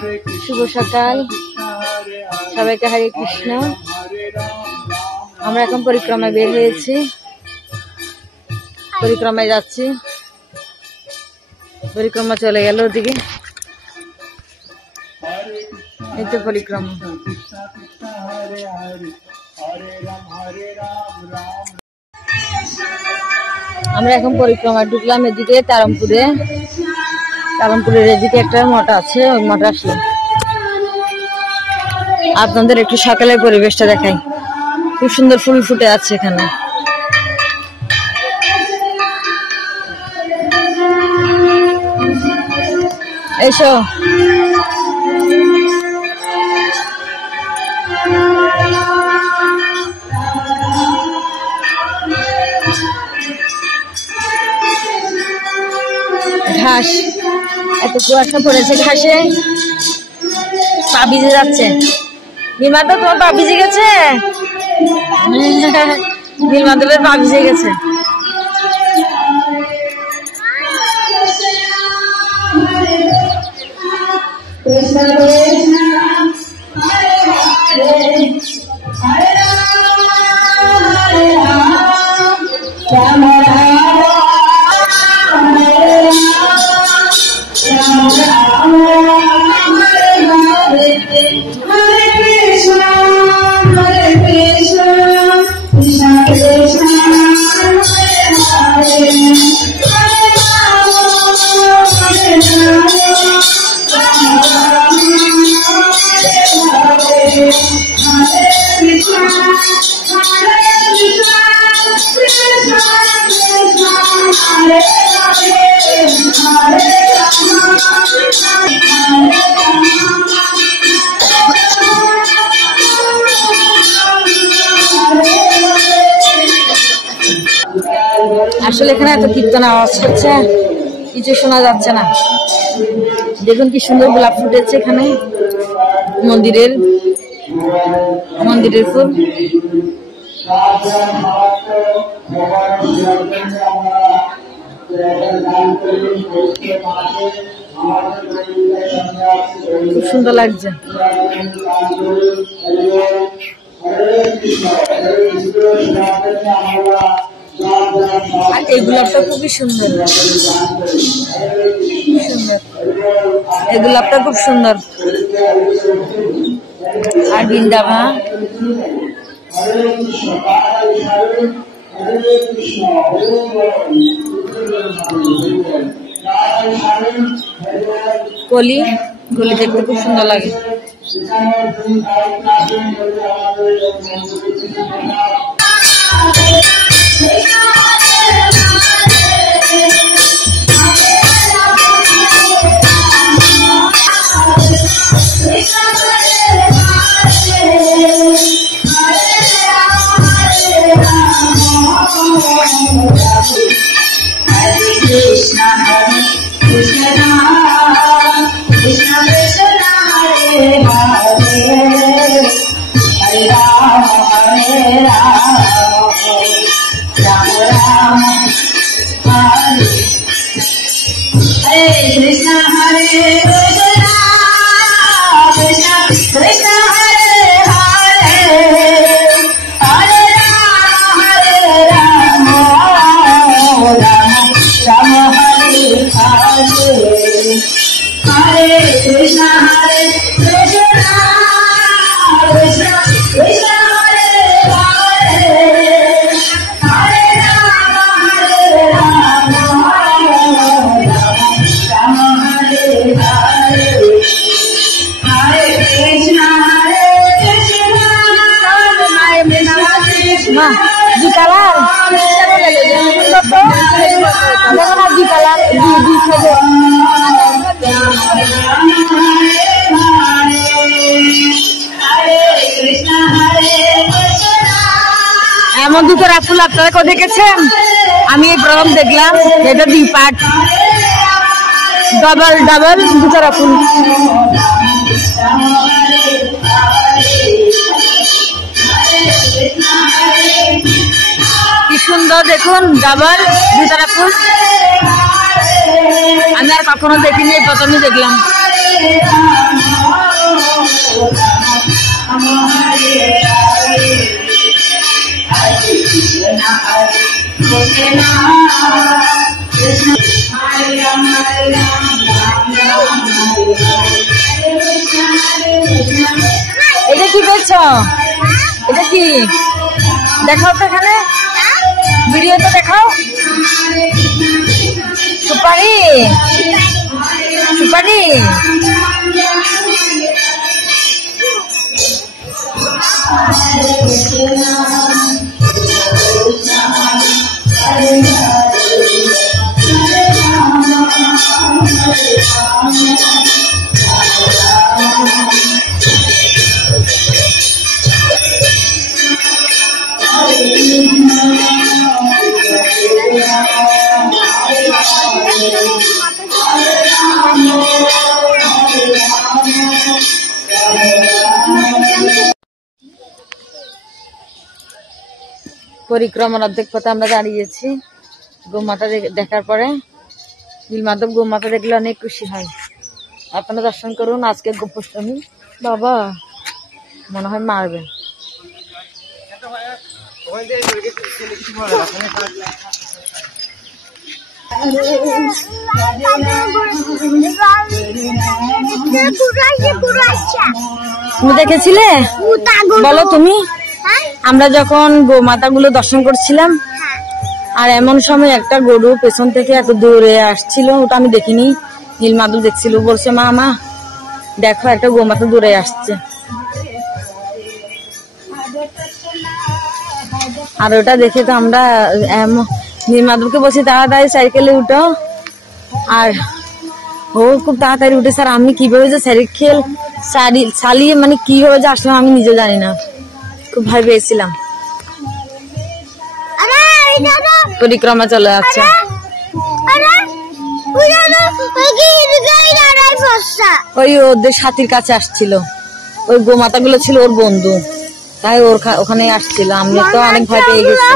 শুভ সকাল, সবাইকে হরে কৃষ্ণ। আমরা এখন পরিক্রমায় বের হয়েছি, পরিক্রমায় যাচ্ছি। পরিক্রমা চলে গেল ওদিকে, এই তো পরিক্রমা। আমরা এখন পরিক্রমা ঢুকলাম এদিকে তারামপুরে। তারামপুরের এদিকে একটা মঠ আছে, ওই মঠ আসলাম। আপনাদের একটু সকালের পরিবেশটা দেখাই, খুব সুন্দর ফুল ফুটে আছে এখানে। এইসো ঘাস, এত কুয়াশা পড়েছে ঘাসে, পা ভিজে যাচ্ছে। নীলমাধব, তোমার পা ভিজে গেছে? নীলমাধবের পা ভিজে গেছে। আসলে এখানে এত কীর্তন আওয়াজ হচ্ছে, কিছু শোনা যাচ্ছে না। দেখুন কি সুন্দর গোলাপ ফুটেছে এখানে, মন্দিরের ফুল। খুব সুন্দর লাগছে। আর এই গোলাপটা খুবই সুন্দর, এই গোলাপটা খুব সুন্দর। আর বৃন্দাবন, কলি দেখতে খুব সুন্দর লাগে। এমন দুটো ফুল আপনারা কেউ দেখেছেন? আমি এই প্রথম দেখলাম। এটা 2 পার্ট, ডাবল দুটো ফুল। কি সুন্দর দেখুন, ডাবল দুটো ফুল। আমি আর কখনো দেখিনি, প্রথমে দেখলাম। এটা কি পেয়েছ? এটা কি দেখাও তো, এখানে ভিডিওতে দেখাও। সুপারি, সুপারি। পরিক্রমার অর্ধেক পথে আমরা দাঁড়িয়েছি। গোমাতা দেখার পরে নীলমাধব গোমাতা দেখলে অনেক খুশি হয়। আপনারা দর্শন করুন। আজকে গোপাষ্টমী। বাবা মনে হয় মারবে। তুমি দেখেছিলে? বলো তুমি। আমরা যখন গোমাতা গুলো দর্শন করছিলাম, আর এমন সময় একটা গরু পেছন থেকে এত দূরে আসছিল, ওটা আমি দেখিনি, নীলমাধব দেখছিল। বলছে মা মা দেখো একটা গোমাতা দূরে আসছে। আর ওটা দেখে তো আমরা নীলমাধবকে বলছি তাড়াতাড়ি সাইকেলে উঠো, আর ও খুব তাড়াতাড়ি উঠে। স্যার আমি কিভাবে যে সাইকেল চালিয়ে মানে কিভাবে যে আসলাম আমি নিজে জানি না, খুব ভয় পেয়েছিলাম। পরিক্রমা চলে যাচ্ছে। ওই ওদের সাথীর কাছে আসছিল, ওই গোমাতা গুলো ছিল ওর বন্ধু, তাই ওর ওখানে আসছিল। আমি তো অনেক ভয় পেয়ে গেছি।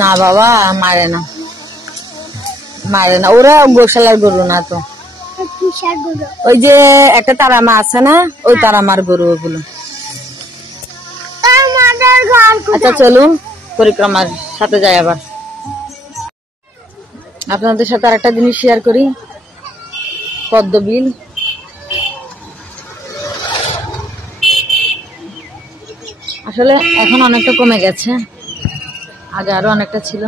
না বাবা মারে না, মারে না, ওরা গোশালার গরু না তো। ওই যে একটা তারামা আছে না, ওই তারামার গরু ওগুলো। আচ্ছা চলুন পরিক্রমার সাথে যাই। আবার আপনাদের সাথে আর একটা জিনিস শেয়ার করি। পদ্মবিল, আসলে এখন অনেকটা কমে গেছে, আগে আরো অনেকটা ছিল।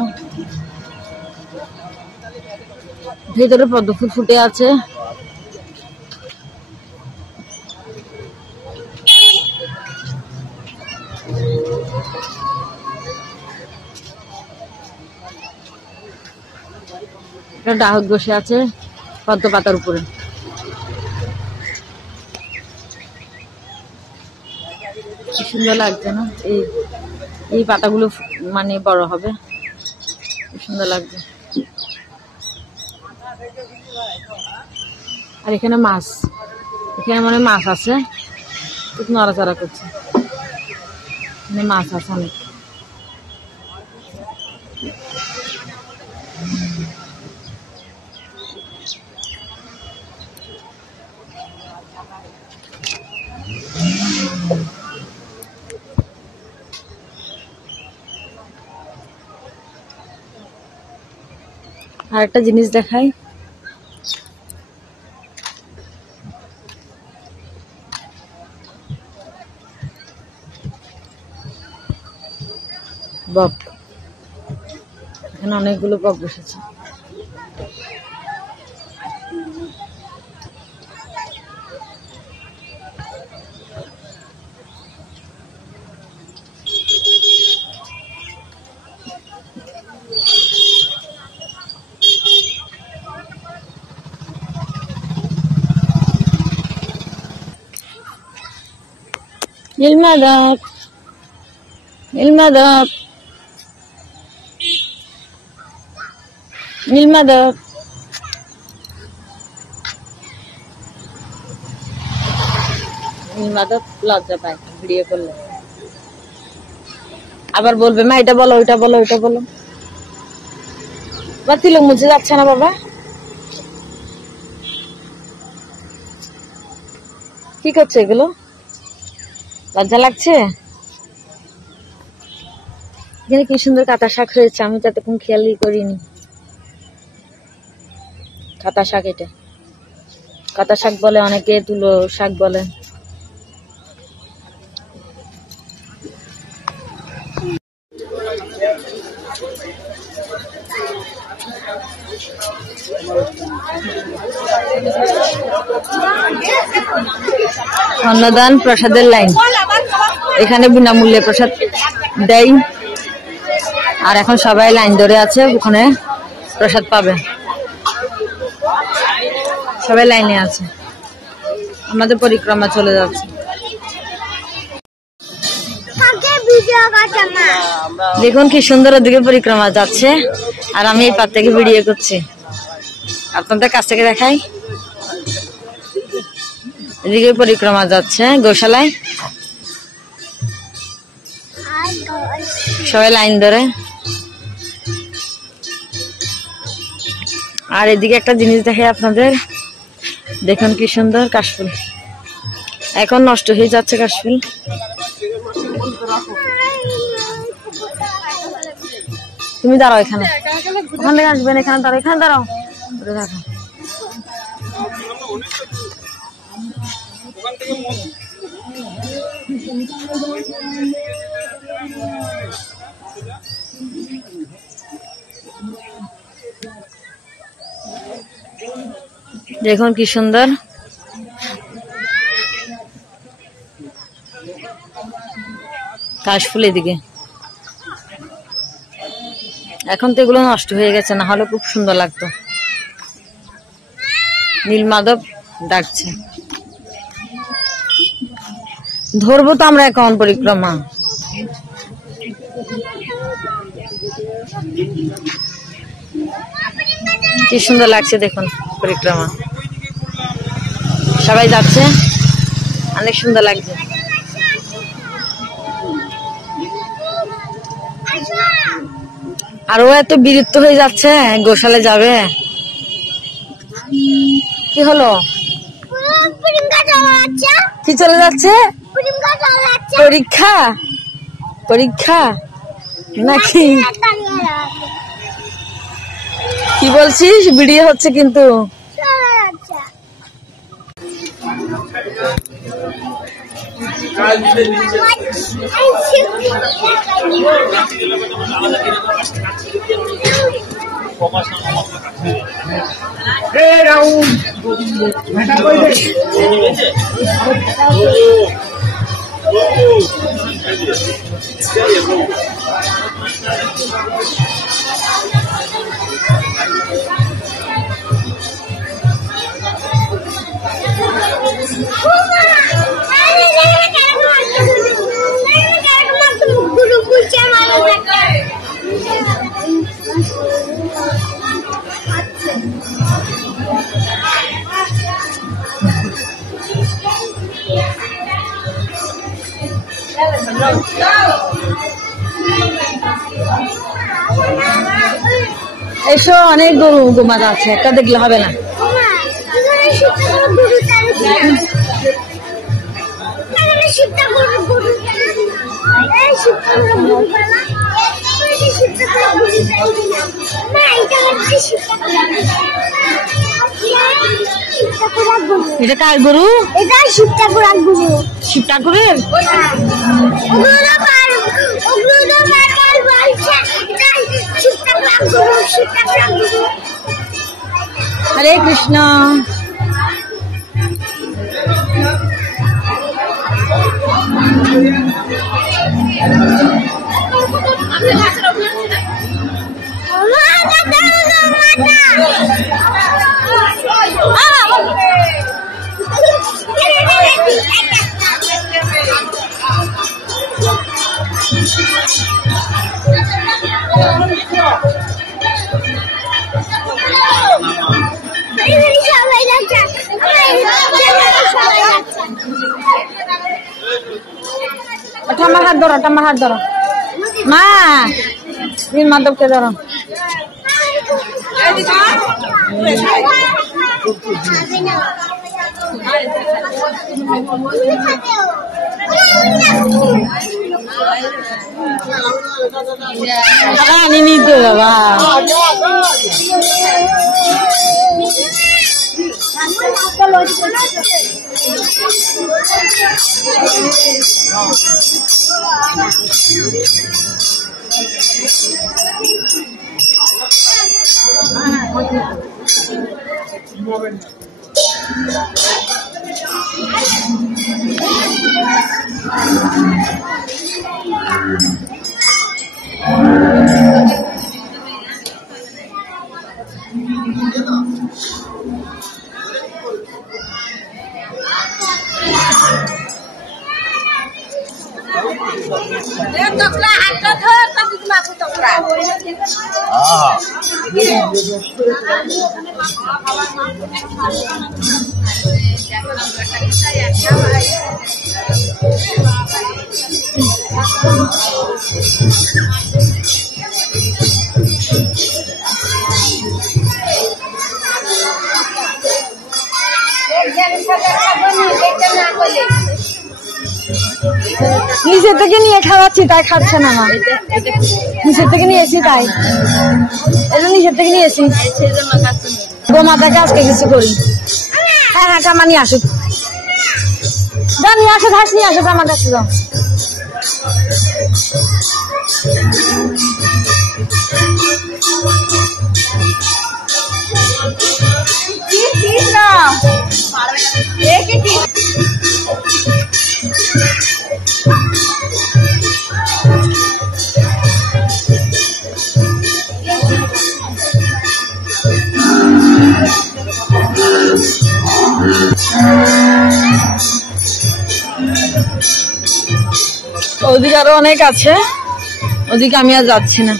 ভেতরে পদ্ম ফুল ফুটে আছে। ডাহুক বসে আছে পদ্ম পাতার উপরে। কি সুন্দর লাগছে না? এই পাতাগুলো মানে বড় হবে, কি সুন্দর লাগছে। আর এখানে মাছ, এখানে মানে মাছ আছে, খুব নড়াচড়া করছে। এখানে মাছ আছে অনেক। আর একটা জিনিস দেখাই। বক, এখানে অনেকগুলো বক বসেছে। নীলমাধব, নীলমাধব, নীলমাধব। নীলমাধব লজ্জা পায় ভিডিও করলে, আবার বলবে মা এটা বলো ওইটা বলো ওইটা বলো। বা তিলক মুছে যাচ্ছে না বাবা, কি করছে এগুলো? লজ্জা লাগছে? এখানে কি সুন্দর কাঁটা শাক হয়েছে, আমি তো এতক্ষণ খেয়ালই করিনি। কাঁটা শাক, এটা কাঁটা শাক বলে, অনেকে তুলো শাক বলে। অন্নদান প্রসাদের লাইন, এখানে বিনামূল্যে প্রসাদ দেয়। আর এখন সবাই লাইন ধরে আছে, ওখানে প্রসাদ পাবে, সবাই লাইনে আছে। আমাদের পরিক্রমা চলে যাচ্ছে। দেখুন কি সুন্দর ওদিকে পরিক্রমা যাচ্ছে, আর আমি এই পার থেকে ভিডিও করছি, আপনাদের কাছ থেকে দেখাই। এদিকে পরিক্রমা যাচ্ছে গোশালায়, সবাই লাইন ধরে। আর এদিকে একটা জিনিস দেখাই আপনাদের, দেখুন কি সুন্দর কাশফুল, এখন নষ্ট হয়ে যাচ্ছে কাশফুল। তুমি দাঁড়াও এখানে, ওখান থেকে আসবেন, এখানে দাঁড়াও, এখানে দাঁড়াও, দেখো দেখুন কি সুন্দর। কাশফুল এদিকে, এখন তো এগুলো নষ্ট হয়ে গেছে, না হলে খুব সুন্দর লাগতো। নীলমাধব ডাকছে, ধরবো তো আমরা এখন পরিক্রমা। কি সুন্দর লাগছে দেখুন পরিক্রমা, সবাই যাচ্ছে, অনেক সুন্দর লাগছে। আর ও এত বিরক্ত হয়ে যাচ্ছে, গোশালে যাবে। কি হলো, কি চলে যাচ্ছে? পরীক্ষা, পরীক্ষা নাকি কি বলছিস? ভিডিও হচ্ছে কিন্তু। এসো, অনেক গরু গোমাতা আছে, একটা দেখলে হবে না। এটা কার গরু? এটা শিব ঠাকুরের গরু। শিব ঠাকুরের? হরে কৃষ্ণ। আমার হাত ধরো, আমার হাত ধরো মা, মাধবকে ধরো। আনি নিতে বাবা। নিচে থেকে নিয়ে খাওয়াচ্ছি তাই খাচ্ছে না মা। নিচের থেকে নিয়েছি তাই, এটা নিচের থেকে নিয়েছি। গোমাতাকে আজকে কিছু করি। হ্যাঁ হ্যাঁ, কামা নিয়ে আসুক, যা নিয়ে আসো, ঘাস নিয়ে আসো আমার কাছে যাও। ওদিকে আরো অনেক আছে, ওদিকে আমি আর যাচ্ছি না।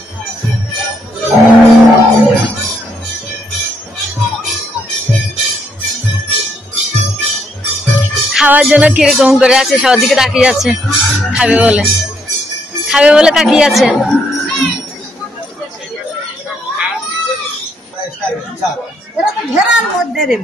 খাওয়ার জন্য কিরকম করে আছে, সবার দিকে তাকিয়ে আছে, খাবে বলে তাকিয়ে আছে। ঘেরার মধ্যে রে